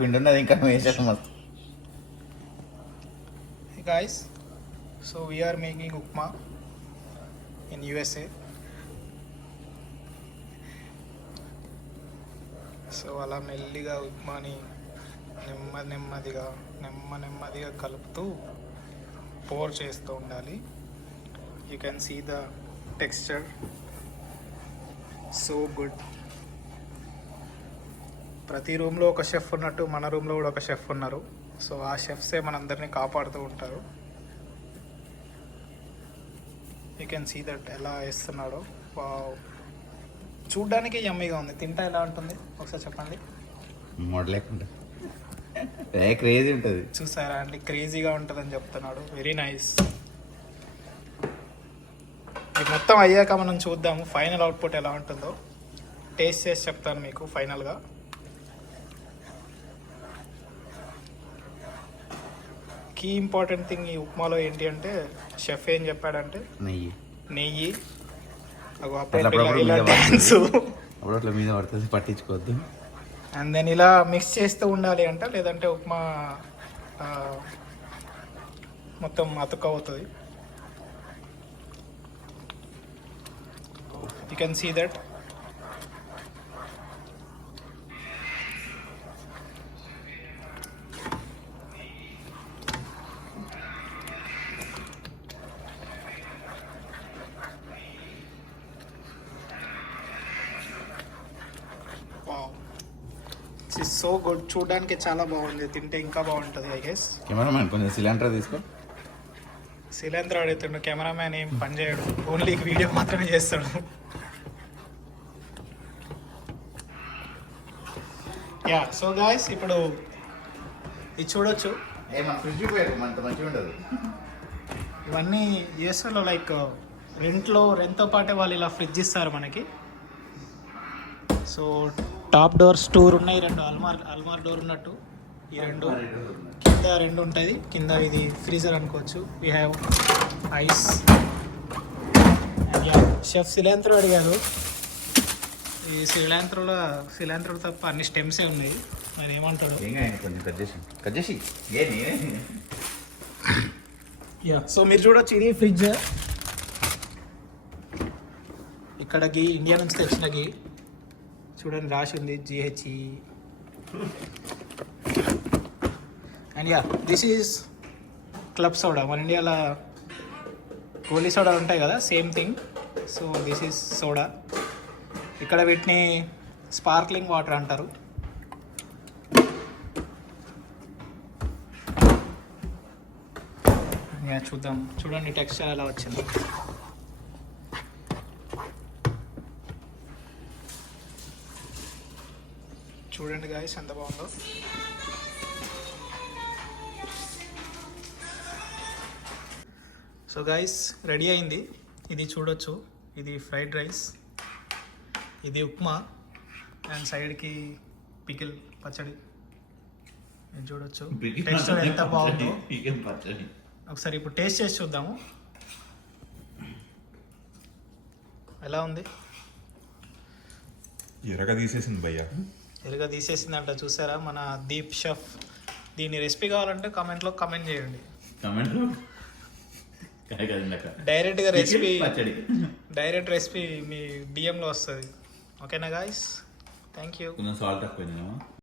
పిండి ఉన్నది ఇంకా వేసేస్తాం మస్తు. Hey guys, so we are making upma in USA. So అలా మెల్లిగా ఉప్మాని నెమ్మదిగా కలుపుతూ పోర్ చేస్తూ ఉండాలి. You can see the texture, so good. ప్రతి రూమ్లో ఒక షెఫ్ ఉన్నట్టు మన రూమ్లో కూడా ఒక షెఫ్ ఉన్నారు. సో ఆ షెఫ్సే మనందరినీ కాపాడుతూ ఉంటారు. యూ కెన్ సీ దట్ ఎలా వేస్తున్నాడో. వావ్, చూడ్డానికి యమ్మీగా ఉంది. తింటా ఎలా ఉంటుంది ఒకసారి చెప్పండి. మోడలేకుండా క్రేజీ ఉంటుంది. చూసారా అండి, క్రేజీగా ఉంటుందని చెప్తున్నాడు. Very nice. ఇది మొత్తం అయ్యాక మనం చూద్దాము ఫైనల్ అవుట్పుట్ ఎలా ఉంటుందో. టేస్ట్ చేసి చెప్తాను మీకు ఫైనల్గా. కీ ఇంపార్టెంట్ థింగ్ ఈ ఉప్మాలో ఏంటి అంటే, షెఫ్ ఏం చెప్పాడంటే నెయ్యి. అప్పుడు మీద పడుతుంది, పట్టించుకోవద్దు. అండ్ దెన్ ఇలా మిక్స్ చేస్తూ ఉండాలి అంట, లేదంటే ఉప్మా మొత్తం అతుక్కవుతుంది. You can see that. So good, చూడడానికి చాలా బాగుంది, తింటే ఇంకా బాగుంటుంది ఐ గెస్. కెమెరామ్యాన్ కొంచెం సిలిండర్ తీసుకో. సిలిండర్ అడుగుతుండు, కెమెరామ్యాన్ ఏం పని చేయడు, ఓన్లీ వీడియో మాత్రమే చేస్తాడు. యా, సో గాయస్ ఇప్పుడు ఇది చూడొచ్చు. ఇవన్నీ యూఎస్ఏలో లైక్ రెంట్తో పాటే వాళ్ళు ఇలా ఫ్రిడ్జ్ ఇస్తారు మనకి. సో టాప్ డోర్స్ 2 ఉన్నాయి, 2 అల్మార్ డోర్ ఉన్నట్టు. ఈ 2 కింద 2 ఉంటుంది. కింద ఇది ఫ్రీజర్ అనుకోవచ్చు. We have eyes. And chef cylinder అడిగారు. ఈ సిలిండర్ తప్ప అన్ని స్టెమ్సే ఉన్నాయి. నేను ఏమంటాడు. యా, సో మీరు చూడొచ్చు, ఇది ఫ్రిడ్జ్. ఇక్కడ గీ ఇండియా నుంచి తెచ్చిన గీ చూడండి, రాసి ఉంది GHE. And yeah, this is club soda. మన ఇండియాలో గోలీ సోడా ఉంటాయి కదా, same thing. So this is soda. ఇక్కడ వీటిని స్పార్క్లింగ్ వాటర్ అంటారు. యా, చూద్దాం. చూడండి టెక్స్చర్ ఎలా వచ్చింది. చూడండి గాయస్ ఎంత బాగుందో. సో గాయస్ రెడీ అయింది. ఇది చూడొచ్చు, ఇది ఫ్రైడ్ రైస్, ఇది ఉప్మా, అండ్ సైడ్కి పికిల్ పచ్చడి. ఇది చూడొచ్చు టెక్స్చర్ ఎంత బాగుందో. ఒకసారి ఇప్పుడు టేస్ట్ చేసి చూద్దాము ఎలా ఉంది. ఎరగా తీసేసింది భయ్యా, ఎరుగా తీసేసిందంట. చూసారా మన దీప్ షెఫ్. దీని రెసిపీ కావాలంటే కామెంట్లో కామెంట్ చేయండి. డైరెక్ట్ రెసిపీ మీ డిఎంలో వస్తుంది. ఓకేనా గాయస్, థ్యాంక్ యూ. సాల్ట్ తక్కువ